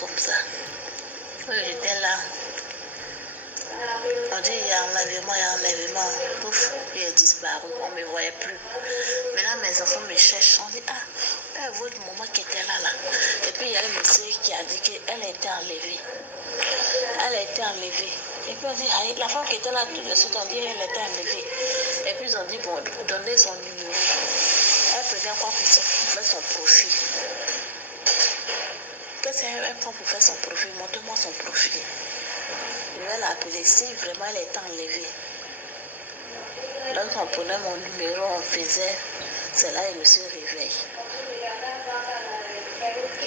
comme ça. J'étais là. On dit il y a enlèvement. Pouf, il est disparu. On ne me voyait plus. Maintenant, mes enfants me cherchent. On dit votre maman qui était là. Et puis, il y a un monsieur qui a dit qu'elle a été enlevée. Elle a été enlevée. Et puis, on dit la femme qui était là tout de suite, on dit elle a été enlevée. Et puis, ils ont dit bon, donnez son numéro. Elle prenait quoi pour faire son profil. Qu'est-ce qu'elle prend pour faire son profil? Montre-moi son profil. Je vais l'appeler si vraiment elle est enlevée. Donc on prenait mon numéro, on faisait, c'est là et le monsieur réveille.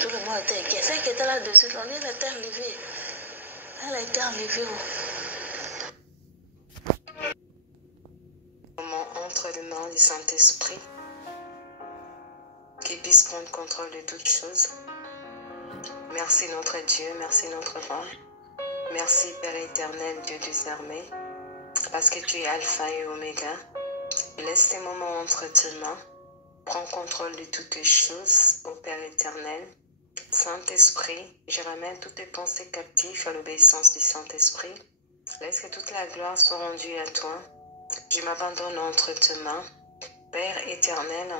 Tout le monde était inquiet. Celle qui était là-dessus, on dit elle était enlevée. Elle a été enlevée. Moment entre les mains du Saint-Esprit, qui puisse prendre contrôle de toutes choses. Merci notre Dieu, merci notre roi. Merci Père éternel, Dieu des armées, parce que tu es Alpha et Oméga. Laisse ces moments entre tes mains. Prends contrôle de toutes choses, ô Père éternel. Saint-Esprit, je ramène toutes tes pensées captives à l'obéissance du Saint-Esprit. Laisse que toute la gloire soit rendue à toi. Je m'abandonne entre tes mains. Père éternel,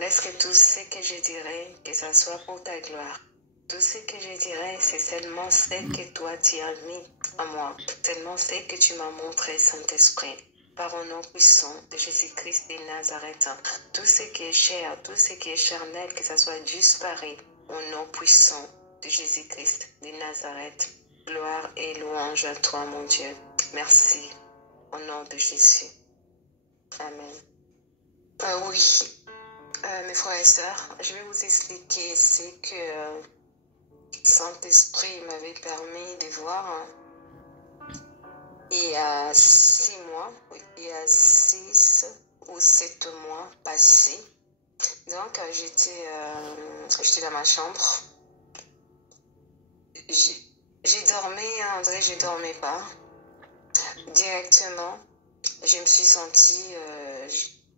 laisse que tout ce que je dirai, que ça soit pour ta gloire. Tout ce que je dirais, c'est seulement ce que toi tu as mis à moi. Seulement ce que tu m'as montré, Saint-Esprit. Par au nom puissant de Jésus-Christ de Nazareth. Tout ce qui est cher, tout ce qui est charnel, que ça soit disparu. Au nom puissant de Jésus-Christ de Nazareth. Gloire et louange à toi, mon Dieu. Merci. Au nom de Jésus. Amen. Oui. Mes frères et sœurs, je vais vous expliquer ce que Saint-Esprit m'avait permis de voir il y a 6 mois, il y a 6 ou 7 mois passés. Donc, j'étais dans ma chambre. J'ai dormi, André, je ne dormais pas. Directement, je me suis sentie,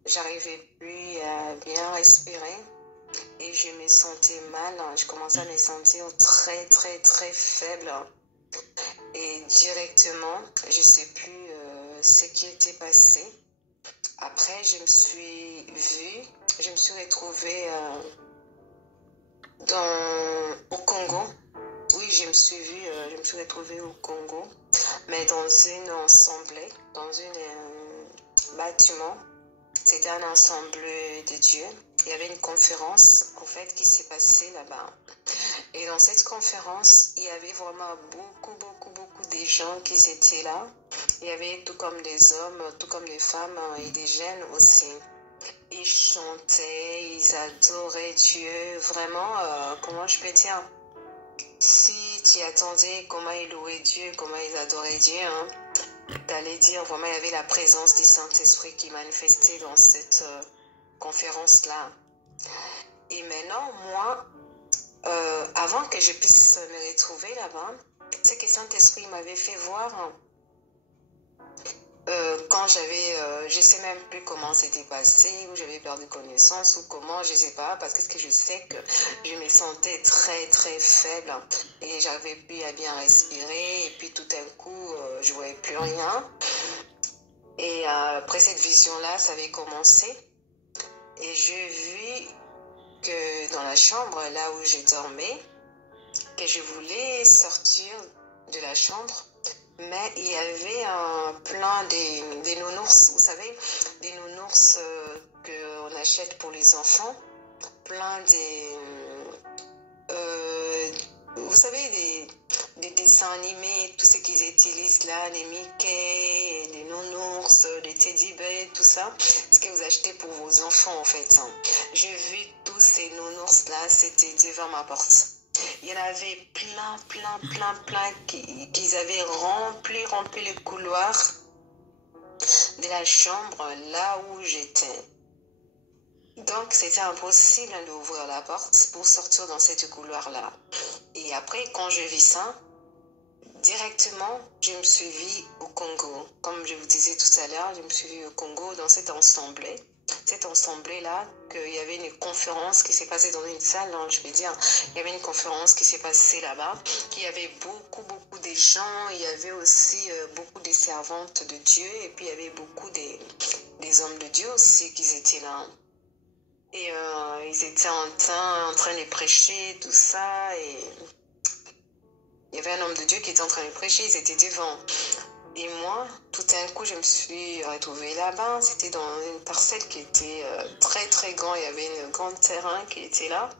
j'arrivais plus à bien respirer. Et je me sentais mal, je commençais à me sentir très très très faible. Et directement, je ne sais plus ce qui était passé. Après, je me suis retrouvée au Congo. Oui, je me suis retrouvée au Congo, mais dans une assemblée, dans un bâtiment. C'était un ensemble de Dieu. Il y avait une conférence, en fait, qui s'est passée là-bas. Et dans cette conférence, il y avait vraiment beaucoup de gens qui étaient là. Il y avait tout comme des hommes, tout comme des femmes et des jeunes aussi. Ils chantaient, ils adoraient Dieu. Vraiment, comment je peux dire? Si tu attendais comment ils louaient Dieu, comment ils adoraient Dieu, t'allais dire vraiment il y avait la présence du Saint-Esprit qui manifestait dans cette conférence-là. Et maintenant, moi, avant que je puisse me retrouver là-bas, c'est que Saint-Esprit m'avait fait voir quand je sais même plus comment c'était passé, ou j'avais perdu connaissance, ou comment, je sais pas, parce que je sais que je me sentais très très faible, et j'avais plus à bien respirer, et puis tout d'un coup, je voyais plus rien. Et après cette vision-là, ça avait commencé, et j'ai vu que dans la chambre, là où je dormais, que je voulais sortir de la chambre, mais il y avait plein des nounours, vous savez, des nounours qu'on achète pour les enfants, plein vous savez, des dessins animés, tout ce qu'ils utilisent là, les Mickey, les nounours, les teddy bears, tout ça, ce que vous achetez pour vos enfants en fait. J'ai vu tous ces nounours là, c'était devant ma porte. Il y en avait plein qu'ils avaient rempli les couloirs de la chambre là où j'étais. Donc, c'était impossible d'ouvrir la porte pour sortir dans cette couloir-là. Et après, quand je vis ça, directement, je me suis vue au Congo. Comme je vous disais tout à l'heure, je me suis vue au Congo dans cette assemblée. cette assemblée-là qu'il y avait une conférence qui s'est passée dans une salle, hein, je vais dire. Il y avait une conférence qui s'est passée là-bas, qu'il y avait beaucoup de gens, il y avait aussi beaucoup de servantes de Dieu, et puis il y avait beaucoup des hommes de Dieu aussi qui étaient là. Et ils étaient en train de prêcher, tout ça, et il y avait un homme de Dieu qui était en train de prêcher, ils étaient devant. Et moi, tout d'un coup, je me suis retrouvée là-bas. C'était dans une parcelle qui était très grande. Il y avait un grand terrain qui était là.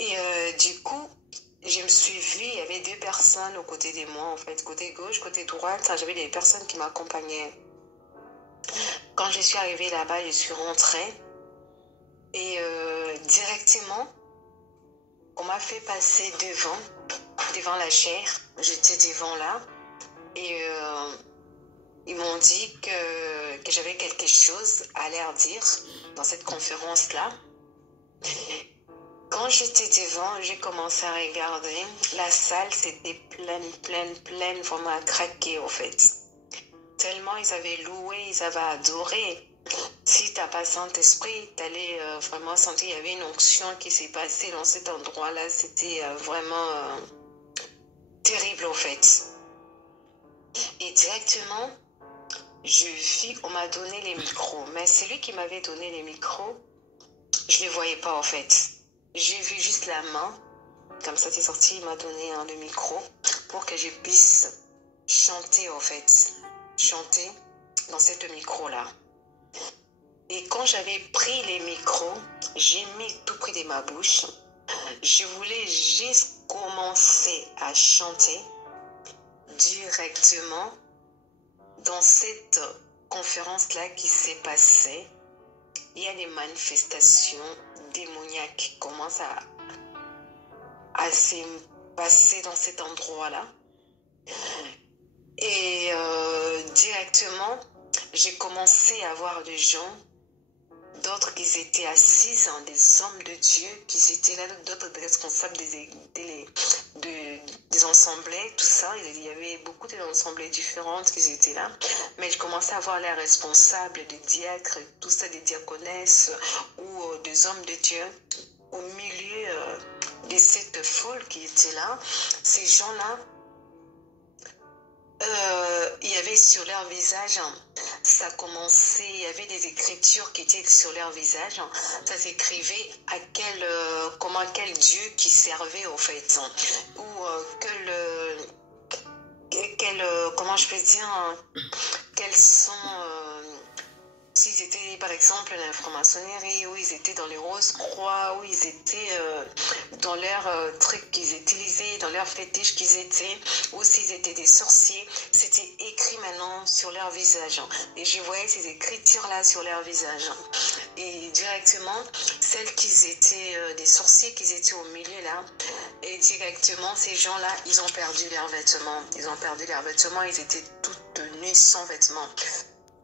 Et du coup, je me suis vue, il y avait 2 personnes aux côtés de moi, en fait, côté gauche, côté droite. J'avais des personnes qui m'accompagnaient. Quand je suis arrivée là-bas, je suis rentrée. Et directement, on m'a fait passer devant la chaire. J'étais devant là. Et ils m'ont dit que j'avais quelque chose à leur dire dans cette conférence-là. Quand j'étais devant, j'ai commencé à regarder. La salle, c'était pleine, vraiment à craquer, en fait. Tellement ils avaient loué, ils avaient adoré. Si tu n'as pas Saint-Esprit, tu allais vraiment sentir, il y avait une onction qui s'est passée dans cet endroit-là. C'était vraiment terrible, en fait. Et directement, je vis, on m'a donné les micros. Mais celui qui m'avait donné les micros, je ne les voyais pas, en fait. J'ai vu juste la main. Comme ça, c'est sorti, il m'a donné le micro pour que je puisse chanter, en fait. Chanter dans ce micro-là. Et quand j'avais pris les micros, j'ai mis tout près de ma bouche. Je voulais juste commencer à chanter directement dans cette conférence-là qui s'est passée. Il y a des manifestations démoniaques qui commencent à se passer dans cet endroit-là. Et directement, j'ai commencé à voir des gens, d'autres qui étaient assis, hein, des hommes de Dieu qui étaient là, d'autres responsables des assemblées, tout ça. Il y avait beaucoup d'assemblées différentes qui étaient là. Mais je commençais à voir les responsables, des diacres, tout ça, des diaconesses ou des hommes de Dieu au milieu de cette foule qui était là. Ces gens-là, il y avait sur leur visage, ça commençait, il y avait des écritures qui étaient sur leur visage, ça s'écrivait à quel Dieu qui servait au fait, ou comment je peux dire, quels sont, s'ils étaient par exemple dans la franc-maçonnerie, où ils étaient dans les rose-croix, où ils étaient dans leurs trucs qu'ils utilisaient, dans leurs fétiches qu'ils étaient, ou s'ils étaient des sorciers, c'était écrit maintenant sur leur visage. Et je voyais ces écritures-là sur leur visage. Et directement, celles qui étaient des sorciers qui étaient au milieu là, et directement, ces gens-là, ils ont perdu leurs vêtements. Ils ont perdu leurs vêtements, ils étaient toutes nus sans vêtements.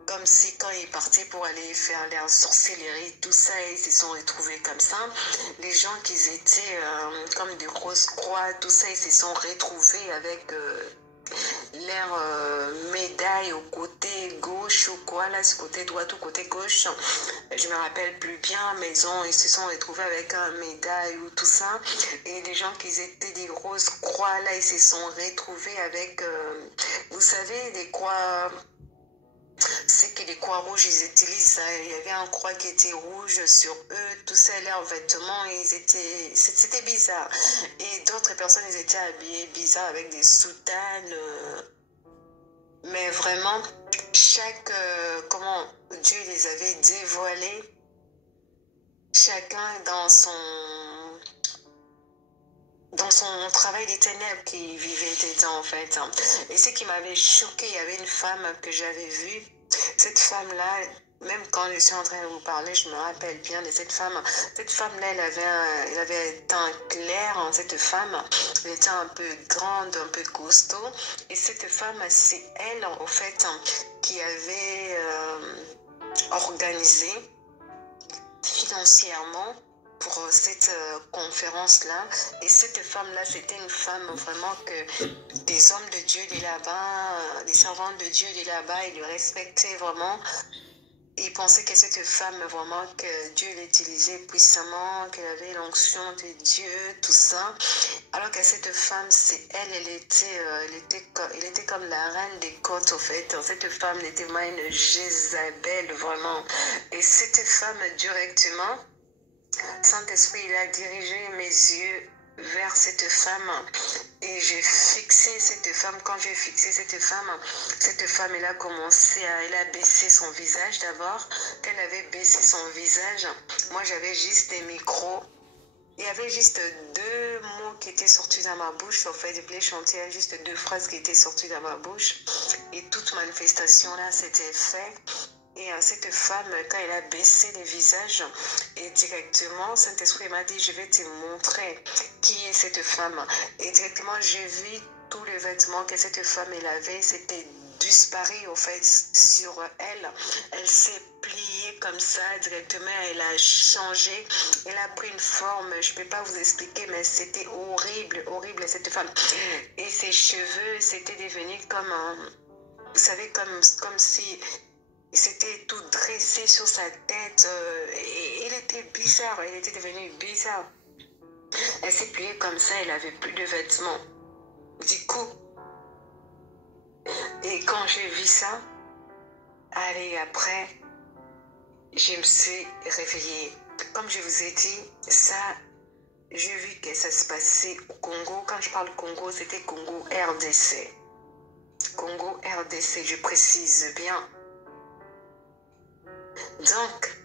Comme si quand ils partaient pour aller faire leur sorcellerie, tout ça, ils se sont retrouvés comme ça. Les gens qui étaient comme des grosses croix, tout ça, ils se sont retrouvés avec leur médaille au côté gauche ou quoi, là, ce côté droit ou côté gauche. Je me rappelle plus bien, mais ils se sont retrouvés avec un médaille ou tout ça. Et les gens qui étaient des grosses croix, là, ils se sont retrouvés avec, vous savez, des croix. C'est que les croix rouges, ils utilisent, il y avait un croix qui était rouge sur eux, tout ça, leurs vêtements, c'était bizarre. Et d'autres personnes, ils étaient habillées bizarre avec des soutanes. Mais vraiment, comment Dieu les avait dévoilés, chacun dans son travail des ténèbres qui vivait dedans en fait. Et ce qui m'avait choqué, il y avait une femme que j'avais vue. Cette femme-là, même quand je suis en train de vous parler, je me rappelle bien de cette femme. Cette femme-là, elle avait un teint clair. Cette femme, elle était un peu grande, un peu costaud. Et cette femme, c'est elle, en fait, qui avait organisé financièrement pour cette conférence-là. Et cette femme-là, c'était une femme vraiment que des hommes de Dieu de là-bas, des servantes de Dieu de là-bas, ils le respectaient vraiment. il pensait que cette femme, vraiment, que Dieu l'utilisait puissamment, qu'elle avait l'onction de Dieu, tout ça. Alors que cette femme, c'est elle, elle était comme la reine des côtes, au fait. Cette femme était vraiment une Jézabel, vraiment. Et cette femme, directement, Saint-Esprit, il a dirigé mes yeux vers cette femme et j'ai fixé cette femme. Quand j'ai fixé cette femme, elle a commencé elle a baissé son visage d'abord. Quand elle avait baissé son visage, moi j'avais juste des micros. Il y avait juste 2 mots qui étaient sortis dans ma bouche. En fait, je voulais chanter, il y a juste 2 phrases qui étaient sorties dans ma bouche. Et toute manifestation là, c'était fait. Et cette femme, quand elle a baissé le visage, et directement, Saint-Esprit m'a dit, je vais te montrer qui est cette femme. Et directement, j'ai vu tous les vêtements que cette femme elle avait, c'était disparu au fait sur elle. Elle s'est pliée comme ça, directement, elle a changé, elle a pris une forme, je ne peux pas vous expliquer, mais c'était horrible, horrible cette femme. Et ses cheveux, c'était devenu comme, vous savez, comme si c'était tout dressé sur sa tête. Et elle était bizarre, elle était devenue bizarre. Elle s'est pliée comme ça, elle n'avait plus de vêtements. Du coup, et quand j'ai vu ça, allez, après, je me suis réveillée. Comme je vous ai dit, ça, j'ai vu que ça se passait au Congo. Quand je parle Congo, c'était Congo RDC. Congo RDC, je précise bien. Donc,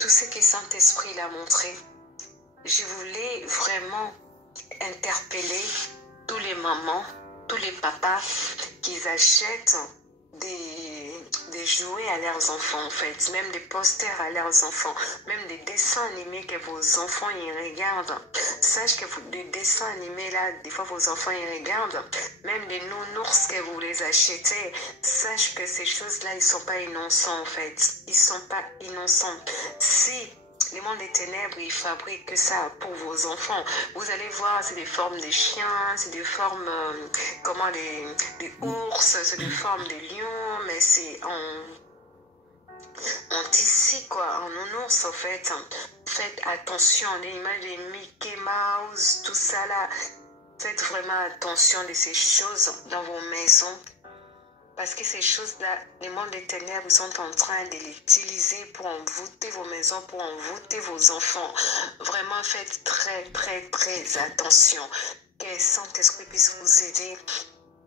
tout ce que Saint-Esprit l'a montré, je voulais vraiment interpeller tous les mamans, tous les papas qui achètent des jouets à leurs enfants, en fait, même des posters à leurs enfants, même des dessins animés que vos enfants y regardent. Sache que des dessins animés là, des fois vos enfants y regardent, même des nounours que vous les achetez, sache que ces choses-là, ils sont pas innocents en fait. Ils sont pas innocents. Si le monde des ténèbres, il fabrique que ça pour vos enfants. Vous allez voir, c'est des formes de chiens, c'est des formes, comment des ours, c'est des formes de lions, mais c'est en tissu, quoi, en nounours, en fait. Faites attention, les images de Mickey Mouse, tout ça là. Faites vraiment attention de ces choses dans vos maisons. Parce que ces choses-là, les mondes des ténèbres sont en train de l'utiliser pour envoûter vos maisons, pour envoûter vos enfants. Vraiment, faites très, très, très attention. Que Saint-Esprit puisse vous aider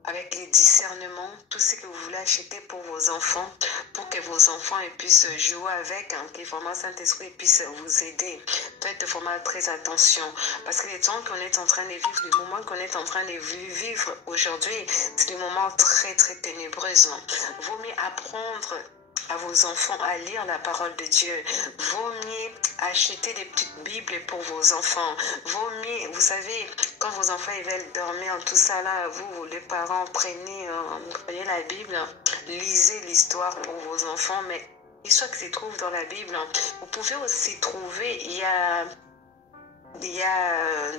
avec les discernements, tout ce que vous voulez acheter pour vos enfants, pour que vos enfants puissent jouer avec, que vraiment Saint-Esprit puisse vous aider. Faites vraiment très attention, parce que les temps qu'on est en train de vivre, les moments qu'on est en train de vivre aujourd'hui, c'est des moments très très ténébreux. Vaut mieux apprendre à vos enfants à lire la parole de Dieu. Vaut mieux acheter des petites Bibles pour vos enfants. Vaut mieux, vous savez, quand vos enfants ils veulent dormir, tout ça là, vous les parents, prenez la Bible, lisez l'histoire pour vos enfants, mais l'histoire qui se trouve dans la Bible, vous pouvez aussi trouver, il y a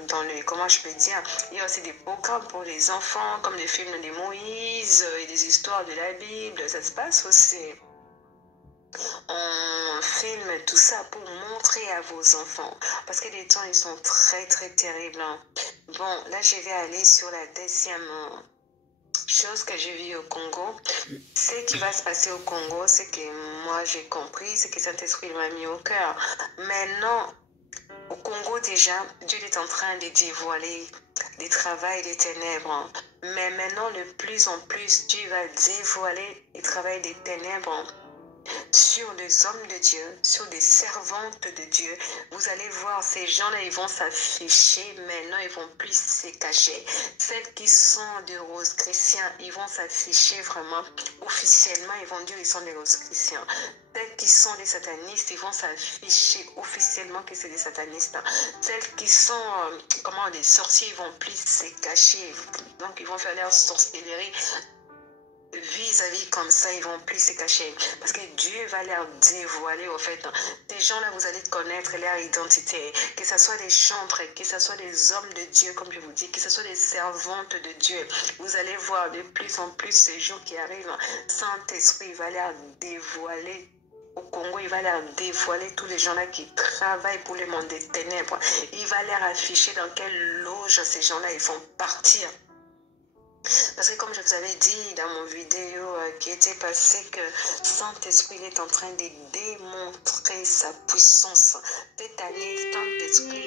dans le, comment je peux dire, il y a aussi des programmes pour les enfants, comme les films de Moïse et des histoires de la Bible, ça se passe aussi. On filme tout ça pour montrer à vos enfants, parce que les temps ils sont très très terribles. Bon, là je vais aller sur la deuxième chose que j'ai vue au Congo. Ce qui va se passer au Congo, c'est que moi j'ai compris, c'est que Saint-Esprit m'a mis au cœur. Maintenant, au Congo déjà, Dieu est en train de dévoiler les travails des ténèbres. Mais maintenant, de plus en plus, Dieu va dévoiler les travails des ténèbres sur les hommes de Dieu, sur des servantes de Dieu. Vous allez voir, ces gens-là, ils vont s'afficher, maintenant, ils vont plus se cacher. Celles qui sont des roses chrétiens, ils vont s'afficher vraiment officiellement, ils vont dire qu'ils sont des roses chrétiens. Celles qui sont des satanistes, ils vont s'afficher officiellement que c'est des satanistes. Celles qui sont, des sorciers, ils vont plus se cacher. Donc, ils vont faire leur sorcellerie vis-à-vis comme ça, ils vont plus se cacher. Parce que Dieu va leur dévoiler, au fait. Ces gens-là, vous allez connaître leur identité. Que ce soit des chantres, que ce soit des hommes de Dieu, comme je vous dis, que ce soit des servantes de Dieu. Vous allez voir de plus en plus ces jours qui arrivent. Saint-Esprit va leur dévoiler. Au Congo, il va leur dévoiler tous les gens-là qui travaillent pour le monde des ténèbres. Il va leur afficher dans quelle loge ces gens-là ils vont partir. Parce que comme je vous avais dit dans mon vidéo qui était passée, que Saint-Esprit est en train de démontrer sa puissance. Cette année, Saint-Esprit